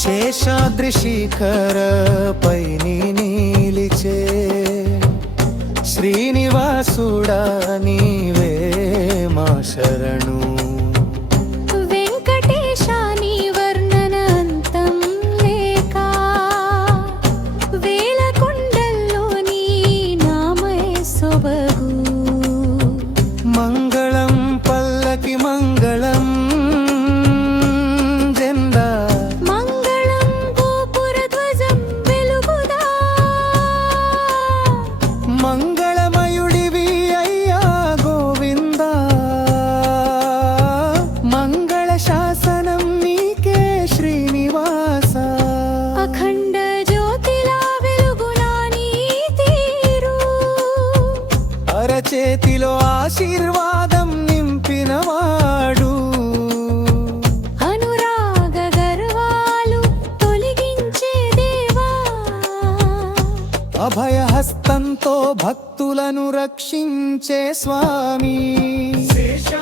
శేషాద్రి శిఖరపై నీలిచే శ్రీనివాసుడా నీవే మా శరణు. అరచేతిలో ఆశీర్వాదం నింపినవాడు. అనురాగ గర్వాలు తొలగించే దేవా. అభయహస్తంతో భక్తులను రక్షించే స్వామి. మంగళం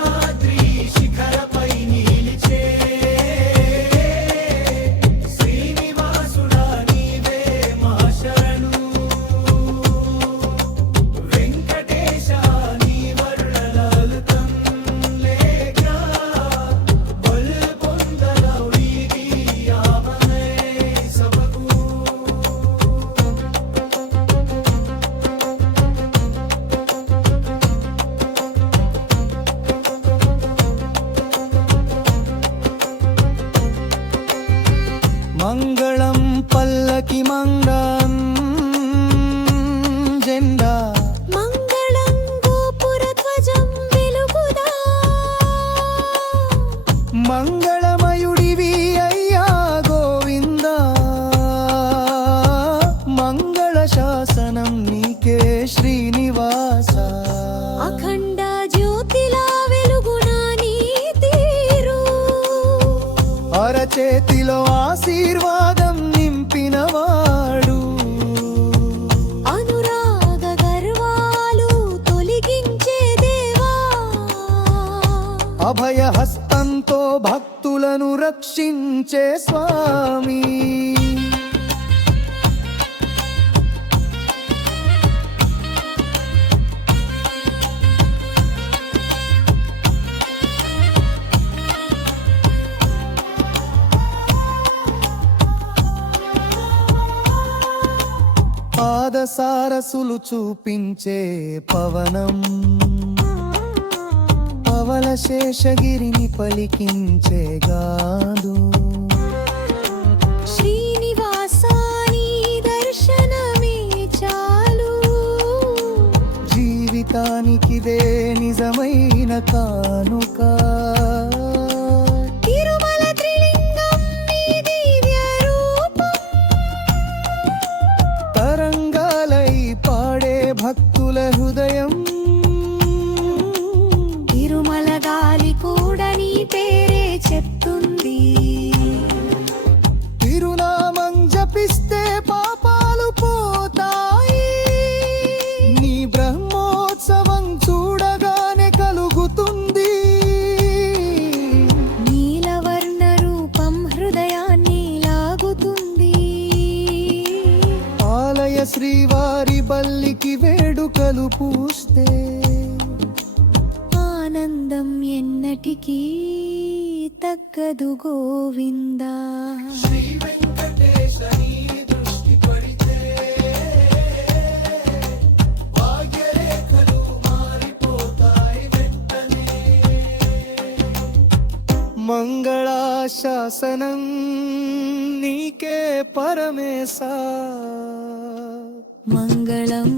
మంగళం జెండా మంగళం గోపుర ధ్వజం వెలుగుదా మంగళమయుడివి అయ్యా గోవింద మంగళ శాసనం నీకే శ్రీనివాస అఖండ జ్యోతిలా వెలుగునా నీ తీరు అరచేతిలో ఆశీర్వాదం అభయహస్తంతో భక్తులను రక్షించే స్వామి. పాదసారసులు చూపించే పవనం. శేషగిరిని పలికించే గాదు. శ్రీనివాసాని దర్శనమే చాలు. జీవితానికిదే నిజమైన కానుక. భక్తుల హృదయం వేడుకలు పూస్తే ఆనందం ఎన్నటికీ తగ్గదు గోవిందా. మంగళాశాసనం నీకే పరమేశా. మంగళం